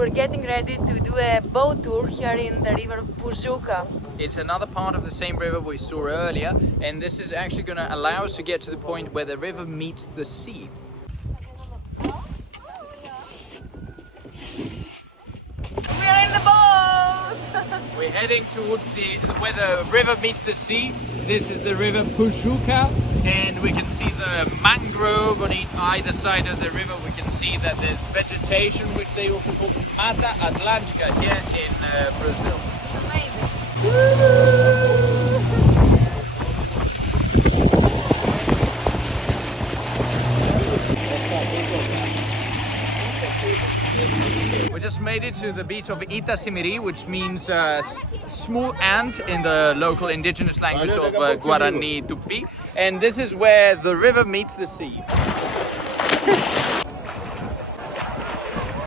we're getting ready to do a boat tour here in the river Pujuca. It's another part of the same river we saw earlier, and this is actually going to allow us to get to the point where the river meets the sea. We are in the boat! We're heading towards where the river meets the sea. This is the river Pujuca, and we can see the mangrove on either side of the river. We can see that there's vegetation, which they also call Mata Atlântica here in Brazil. Amazing! We just made it to the beach of Itasimiri, which means small ant in the local indigenous language of Guarani Tupi. And this is where the river meets the sea.